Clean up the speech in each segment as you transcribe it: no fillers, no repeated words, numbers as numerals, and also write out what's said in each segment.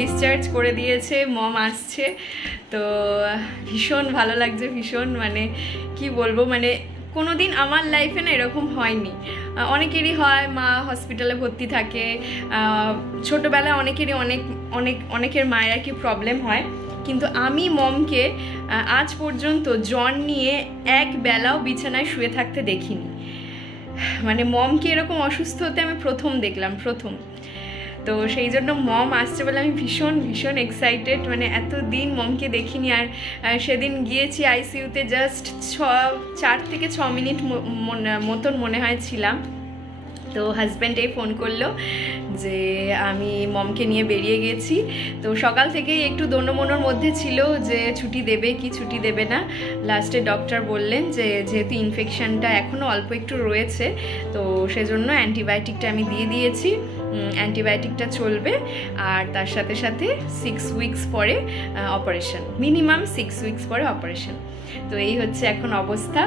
Discharge করে দিয়েছে, মম আসছে। তো ভীষণ ভালো লাগছে, ভীষণ মানে কি বলবো, মানে কোনো দিন আমার লাইফে না এরকম হয়নি। অনেকেরই হয়, মা হসপিটালে ভর্তি থাকে, ছোটোবেলায় অনেকেরই অনেকের মায়ের আর কি প্রবলেম হয়, কিন্তু আমি মমকে আজ পর্যন্ত জ্বর নিয়ে এক বেলাও বিছানায় শুয়ে থাকতে দেখিনি। মানে মমকে এরকম অসুস্থ হতে আমি প্রথম দেখলাম, প্রথম। তো সেই জন্য মম আসছে বলে আমি ভীষণ ভীষণ এক্সাইটেড, মানে এতদিন মমকে দেখিনি। আর সেদিন গিয়েছি আইসিইউতে, জাস্ট 4 থেকে 6 মিনিট মতন মনে হয় ছিলাম। তো হাজব্যান্ডেই ফোন করলো যে আমি মমকে নিয়ে বেরিয়ে গেছি। তো সকাল থেকেই একটু দোনোমনোর মধ্যে ছিল যে ছুটি দেবে কি ছুটি দেবে না। লাস্টে ডক্টর বললেন যে যেহেতু ইনফেকশানটা এখনও অল্প একটু রয়েছে, তো সেজন্য অ্যান্টিবায়োটিকটা আমি দিয়ে দিয়েছি, অ্যান্টিবায়োটিকটা চলবে। আর তার সাথে সাথে 6 উইকস পরে অপারেশন, মিনিমাম 6 উইকস পরে অপারেশন। তো এই হচ্ছে এখন অবস্থা।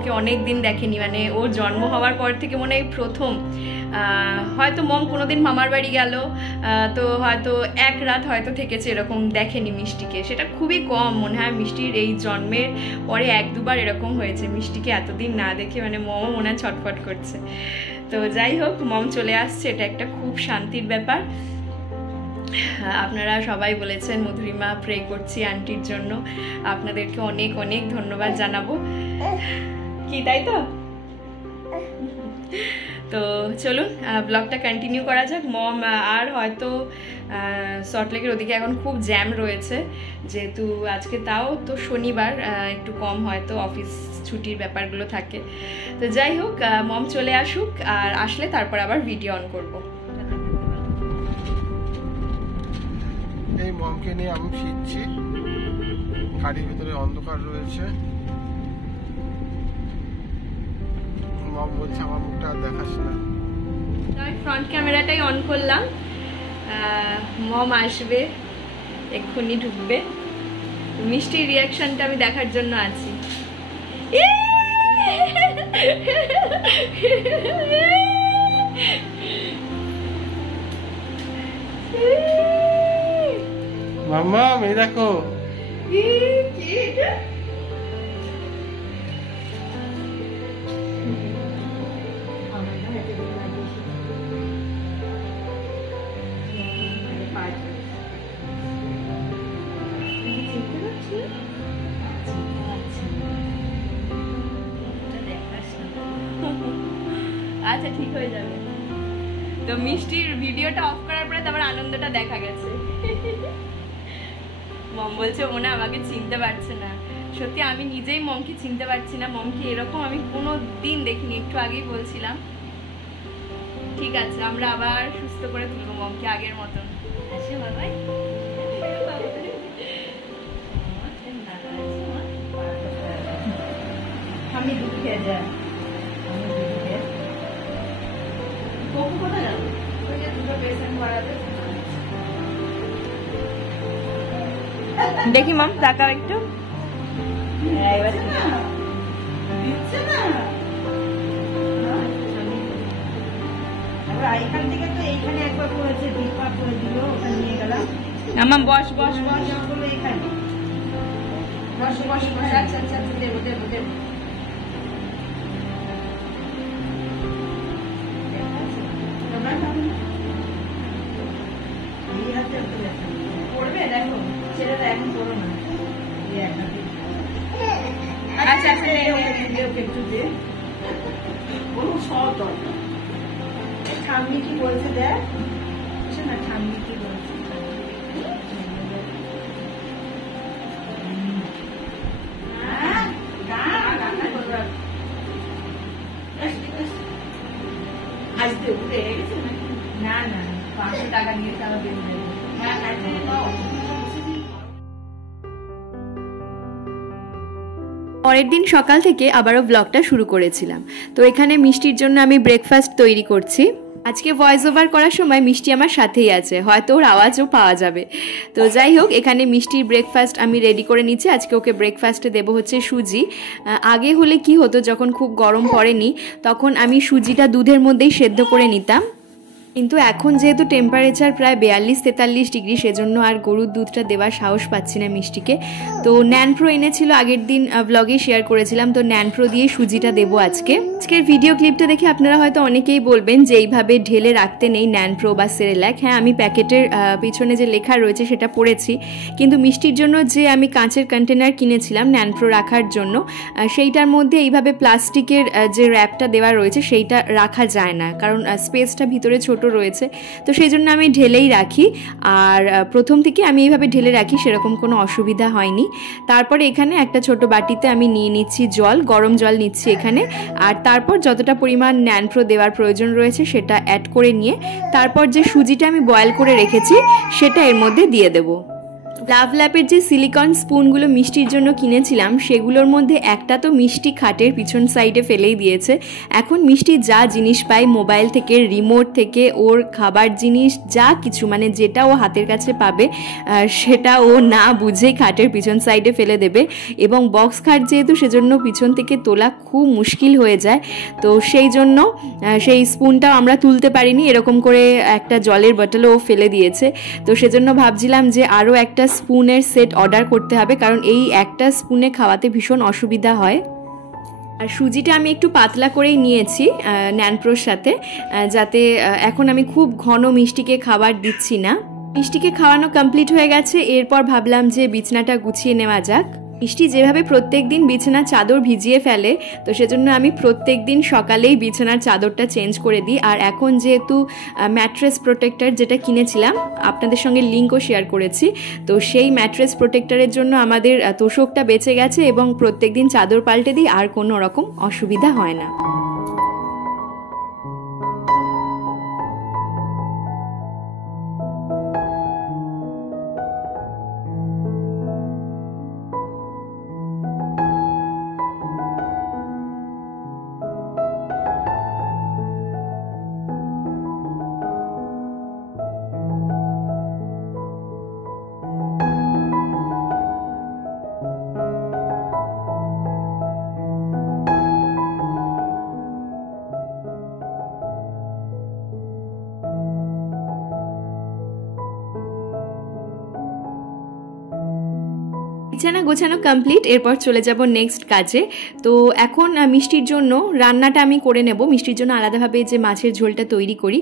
ওকে অনেক দিন দেখেনি, মানে ওর জন্ম হওয়ার পর থেকে মনে হয় প্রথম। হয়তো মম কোনোদিন মামার বাড়ি গেল, তো হয়তো এক রাত হয়তো থেকেছে, এরকম দেখেনি মিষ্টিকে। সেটা খুবই কম, মনে হয় মিষ্টির এই জন্মের পরে 1-2 বার এরকম হয়েছে মিষ্টিকে এতদিন না দেখে, মানে মমও মনে হয় ছটফট করছে। তো যাই হোক, মম চলে আসছে, এটা একটা খুব শান্তির ব্যাপার। আপনারা সবাই বলেছেন মধুরিমা প্রে করছি আন্টির জন্য, আপনাদেরকে অনেক অনেক ধন্যবাদ জানাবো। কি তাই তো? তো চলুন ব্লগটা কন্টিনিউ করা যাক। মম আর হয়তো সল্টলেকের ওদিকে এখন খুব জ্যাম রয়েছে, যেহেতু আজকে তাও তো শনিবার, একটু কম হয়তো অফিস ছুটির ব্যাপারগুলো থাকে। তো যাই হোক, মম চলে আসুক, আর আসলে তারপর আবার ভিডিও অন করব। এই মমকে নিয়ে আমি ফিরছি, গাড়ির ভিতরে অন্ধকার রয়েছে। মম বলছে আমার মুখটা আর দেখাস না। আমি ফ্রন্ট ক্যামেরাটাই অন করলাম, মম আসবে, এক্ষুনি ঢুকবে। মিষ্টির রিয়াকশনটা আমি দেখার জন্য আছি। মাম্মা এই দেখো, আচ্ছা ঠিক হয়ে যাবে। তো মিষ্টির ভিডিওটা অফ করার পরে তারপর আনন্দটা দেখা গেছে। মম বলছে মনে আমাকে চিনতে পারছে না। সত্যি আমি নিজেই মমকে চিনতে পারছি না, মমকে এরকম আমি কোনো দিন দেখিনি, একটু আগেই বলছিলাম। ঠিক আছে, আমরা আবার সুস্থ করে তুলবো মমকে আগের মতন। আসে বাবাই, আমি দুধ খেয়ে যাই। কোথায় যাবো? দুটো পেশেন্ট করাবে। দেখি মাম, তাকাও একটু। এখান থেকে তো এইখানে একবার করেছে, দুইবার করে দিল, ওখানে নিয়ে গেলাম। আমার বস বস বস, এখানে বস বস বস। আচ্ছা আচ্ছা, দেবো দেবো দেবো। পড়বে, দেখো ছেলেটা এখন পড়ো না। একটু দে কোনো সব দরকার ঠাম্মি কি বলছে দেখ না ঠাম্মি কি বলছে আসতে উঠে গেছে না না 500 টাকা নিয়ে তাও দেবে হ্যাঁ আসতে দাও। পরের দিন সকাল থেকে আবারও ব্লগটা শুরু করেছিলাম। তো এখানে মিষ্টির জন্য আমি ব্রেকফাস্ট তৈরি করছি। আজকে ভয়েস ওভার করার সময় মিষ্টি আমার সাথেই আছে, হয়তো ওর আওয়াজও পাওয়া যাবে। তো যাই হোক, এখানে মিষ্টির ব্রেকফাস্ট আমি রেডি করে নিচ্ছি। আজকে ওকে ব্রেকফাস্টে দেবো হচ্ছে সুজি। আগে হলে কি হতো, যখন খুব গরম পড়েনি তখন আমি সুজিটা দুধের মধ্যেই সেদ্ধ করে নিতাম, কিন্তু এখন যেহেতু টেম্পারেচার প্রায় 42-43 ডিগ্রি, সেজন্য আর গরুর দুধটা দেওয়ার সাহস পাচ্ছি না মিষ্টিকে। তো ন্যানপ্রো এনেছিল, আগের দিন ব্লগে শেয়ার করেছিলাম, তো ন্যানপ্রো দিয়ে সুজিটা দেবো আজকে। আজকের ভিডিও ক্লিপটা দেখে আপনারা হয়তো অনেকেই বলবেন যে এইভাবে ঢেলে রাখতে নেই ন্যানপ্রো বা সেরেল্যাক। হ্যাঁ, আমি প্যাকেটের পিছনে যে লেখা রয়েছে সেটা পড়েছি, কিন্তু মিষ্টির জন্য যে আমি কাঁচের কন্টেনার কিনেছিলাম ন্যানপ্রো রাখার জন্য, সেইটার মধ্যে এইভাবে প্লাস্টিকের যে র্যাপটা দেওয়া রয়েছে সেইটা রাখা যায় না, কারণ স্পেসটা ভিতরে ছোট রয়েছে। তো সেই জন্য আমি ঢেলেই রাখি, আর প্রথম থেকে আমি এইভাবে ঢেলে রাখি, সেরকম কোনো অসুবিধা হয়নি। তারপরে এখানে একটা ছোট বাটিতে আমি নিয়ে নিচ্ছি জল, গরম জল নিচ্ছি এখানে, আর তারপর যতটা পরিমাণ ন্যানপ্রো দেওয়ার প্রয়োজন রয়েছে সেটা অ্যাড করে নিয়ে তারপর যে সুজিটা আমি বয়েল করে রেখেছি সেটা এর মধ্যে দিয়ে দেবো। লাভল্যাপের যে সিলিকন স্পুনগুলো মিষ্টির জন্য কিনেছিলাম সেগুলোর মধ্যে একটা তো মিষ্টি খাটের পিছন সাইডে ফেলেই দিয়েছে। এখন মিষ্টি যা জিনিস পায়, মোবাইল থেকে, রিমোট থেকে, ওর খাবার জিনিস যা কিছু, মানে যেটা ও হাতের কাছে পাবে সেটা ও না বুঝেই খাটের পিছন সাইডে ফেলে দেবে। এবং বক্স খাট যেহেতু, সেজন্য পিছন থেকে তোলা খুব মুশকিল হয়ে যায়। তো সেই জন্য সেই স্পুনটাও আমরা তুলতে পারিনি, এরকম করে একটা জলের বোতলও ফেলে দিয়েছে। তো সেজন্য ভাবছিলাম যে আরও একটা স্পুনের সেট অর্ডার করতে হবে, কারণ এই একটা স্পুনে খাওয়াতে ভীষণ অসুবিধা হয়। আর সুজিটা আমি একটু পাতলা করেই নিয়েছি ন্যানপ্রোর সাথে, যাতে এখন আমি খুব ঘন মিষ্টিকে খাবার দিচ্ছি না। মিষ্টিকে খাওয়ানো কমপ্লিট হয়ে গেছে, এরপর ভাবলাম যে বিছানাটা গুছিয়ে নেওয়া যাক। মিষ্টি যেভাবে প্রত্যেক দিন বিছানার চাদর ভিজিয়ে ফেলে, তো সেজন্য আমি প্রত্যেক দিন সকালেই বিছানার চাদরটা চেঞ্জ করে দিই। আর এখন যেহেতু ম্যাট্রেস প্রোটেক্টর যেটা কিনেছিলাম, আপনাদের সঙ্গে লিঙ্কও শেয়ার করেছি, তো সেই ম্যাট্রেস প্রোটেক্টরের জন্য আমাদের তোষকটা বেঁচে গেছে এবং প্রত্যেক দিন চাদর পাল্টে দিই, আর কোনো রকম অসুবিধা হয় না। বিছানা গোছানো কমপ্লিট, এরপর চলে যাব নেক্সট কাজে। তো এখন মিষ্টির জন্য রান্নাটা আমি করে নেব। মিষ্টির জন্য আলাদাভাবে যে মাছের ঝোলটা তৈরি করি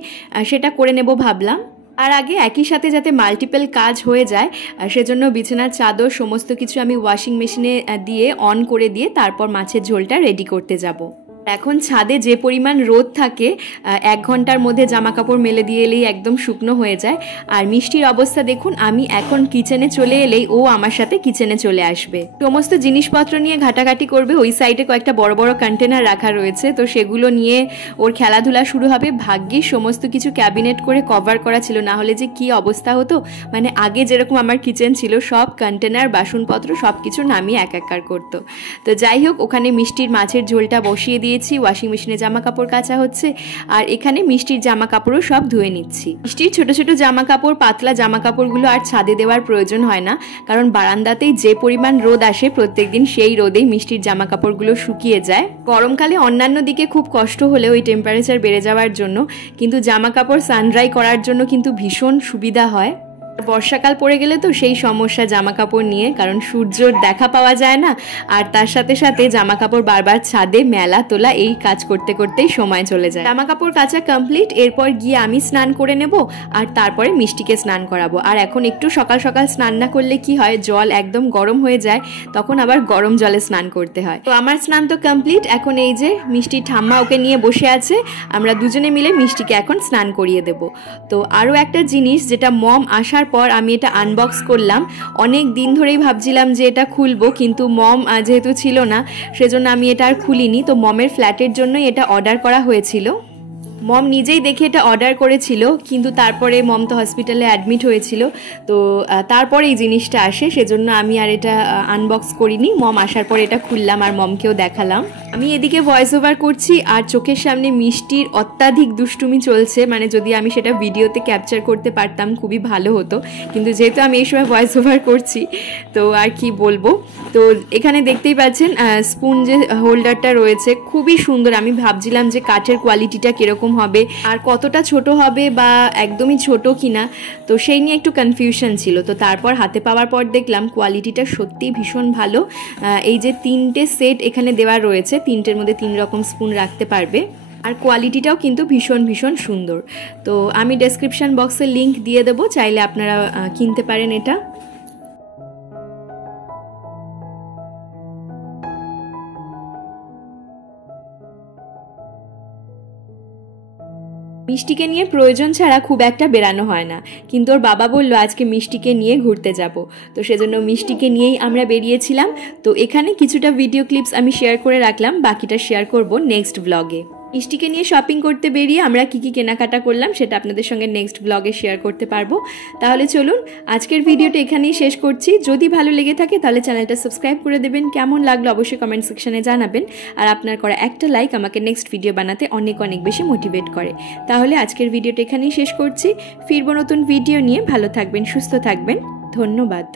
সেটা করে নেব ভাবলাম। আর আগে একই সাথে যাতে মাল্টিপল কাজ হয়ে যায়, সেজন্য বিছানার চাদর সমস্ত কিছু আমি ওয়াশিং মেশিনে দিয়ে অন করে দিয়ে তারপর মাছের ঝোলটা রেডি করতে যাব। এখন ছাদে যে পরিমাণ রোদ থাকে, 1 ঘন্টার মধ্যে জামা কাপড় মেলে দিয়ে এলেই একদম শুকনো হয়ে যায়। আর মিষ্টির অবস্থা দেখুন, আমি এখন কিচেনে চলে এলেই ও আমার সাথে কিচেনে চলে আসবে, সমস্ত জিনিসপত্র নিয়ে ঘাটাঘাটি করবে। ওই সাইডে কয়েকটা বড় বড় কন্টেনার রাখা রয়েছে, তো সেগুলো নিয়ে ওর খেলাধুলা শুরু হবে। ভাগ্যিস সমস্ত কিছু ক্যাবিনেট করে কভার করা ছিল, না হলে যে কি অবস্থা হতো। মানে আগে যেরকম আমার কিচেন ছিল, সব কন্টেনার বাসনপত্র সব কিছু নামিয়ে একাকার করতো। তো যাই হোক, ওখানে মিষ্টির মাছের ঝোলটা বসিয়ে দিয়ে ওয়াশিং মেশিনে জামা কাপড় কাচা হচ্ছে, আর এখানে মিষ্টির জামা কাপড়ও সব ধুয়ে নিচ্ছি। মিষ্টির ছোট ছোট জামা কাপড়, পাতলা জামা কাপড়গুলো আর ছাদে দেওয়ার প্রয়োজন হয় না, কারণ বারান্দাতেই যে পরিমাণ রোদ আসে প্রত্যেকদিন, সেই রোদেই মিষ্টির জামা কাপড়গুলো শুকিয়ে যায়। গরমকালে অন্যান্য দিকে খুব কষ্ট হলেও ওই টেম্পারেচার বেড়ে যাওয়ার জন্য, কিন্তু জামা কাপড় সানড্রাই করার জন্য কিন্তু ভীষণ সুবিধা হয়। বর্ষাকাল পড়ে গেলে তো সেই সমস্যা জামা কাপড় নিয়ে, কারণ সূর্যর দেখা পাওয়া যায় না, আর তার সাথে সাথে জামা কাপড় বারবার ছাদে মেলা তোলা, এই কাজ করতে করতেই সময় চলে যায়। জামা কাপড় কাচা কমপ্লিট, এরপর গিয়ে আমি স্নান করে নেব আর তারপরে মিষ্টিকে স্নান করাবো। আর এখন একটু সকাল সকাল স্নান না করলে কি হয়, জল একদম গরম হয়ে যায়, তখন আবার গরম জলে স্নান করতে হয়। তো আমার স্নান তো কমপ্লিট, এখন এই যে মিষ্টি ঠাম্মা ওকে নিয়ে বসে আছে, আমরা দুজনে মিলে মিষ্টিকে এখন স্নান করিয়ে দেব। তো আরও একটা জিনিস যেটা মম আসার পর আমি এটা আনবক্স করলাম, অনেক দিন ধরেই ভাবছিলাম যে এটা খুলবো, কিন্তু মম যেহেতু ছিল না সেজন্য আমি এটা আর খুলিনি। তো মমের ফ্ল্যাটের জন্যই এটা অর্ডার করা হয়েছিল। মম নিজেই দেখে এটা অর্ডার করেছিল, কিন্তু তারপরে মম তো হসপিটালে অ্যাডমিট হয়েছিল, তো তারপরে এই জিনিসটা আসে, সেজন্য আমি আর এটা আনবক্স করিনি। মম আসার পর এটা খুললাম আর মমকেও দেখালাম। আমি এদিকে ভয়েস ওভার করছি আর চোখের সামনে মিষ্টির অত্যাধিক দুষ্টুমি চলছে, মানে যদি আমি সেটা ভিডিওতে ক্যাপচার করতে পারতাম খুবই ভালো হতো, কিন্তু যেহেতু আমি এই সময় ভয়েস ওভার করছি তো আর কি বলবো। তো এখানে দেখতেই পাচ্ছেন স্পুন যে হোল্ডারটা রয়েছে খুবই সুন্দর। আমি ভাবছিলাম যে কাঠের কোয়ালিটিটা কীরকম হবে আর কতটা ছোট হবে বা একদমই ছোট কিনা, তো সেই নিয়ে একটু কনফিউশন ছিল। তো তারপর হাতে পাওয়ার পর দেখলাম কোয়ালিটিটা সত্যিই ভীষণ ভালো। এই যে 3টে সেট এখানে দেওয়া রয়েছে, 3টের মধ্যে 3 রকম স্পুন রাখতে পারবে, আর কোয়ালিটিটাও কিন্তু ভীষণ ভীষণ সুন্দর। তো আমি ডেসক্রিপশন বক্সে লিংক দিয়ে দেবো, চাইলে আপনারা কিনতে পারেন এটা। মিষ্টিকে নিয়ে প্রয়োজন ছাড়া খুব একটা বেরানো হয় না, কিন্তু ওর বাবা বলল আজকে মিষ্টিকে নিয়ে ঘুরতে যাব, তো সেজন্য মিষ্টিকে নিয়েই আমরা বেরিয়েছিলাম। তো এখানে কিছুটা ভিডিও ক্লিপস আমি শেয়ার করে রাখলাম, বাকিটা শেয়ার করব নেক্সট ব্লগে। মিষ্টিকে নিয়ে শপিং করতে বেরিয়ে আমরা কী কী কেনাকাটা করলাম সেটা আপনাদের সঙ্গে নেক্সট ব্লগে শেয়ার করতে পারবো। তাহলে চলুন আজকের ভিডিওটা এখানেই শেষ করছি। যদি ভালো লেগে থাকে তাহলে চ্যানেলটা সাবস্ক্রাইব করে দেবেন, কেমন লাগলো অবশ্যই কমেন্ট সেকশনে জানাবেন, আর আপনার করা একটা লাইক আমাকে নেক্সট ভিডিও বানাতে অনেক অনেক বেশি মোটিভেট করে। তাহলে আজকের ভিডিওটা এখানেই শেষ করছি, ফিরবো নতুন ভিডিও নিয়ে। ভালো থাকবেন, সুস্থ থাকবেন, ধন্যবাদ।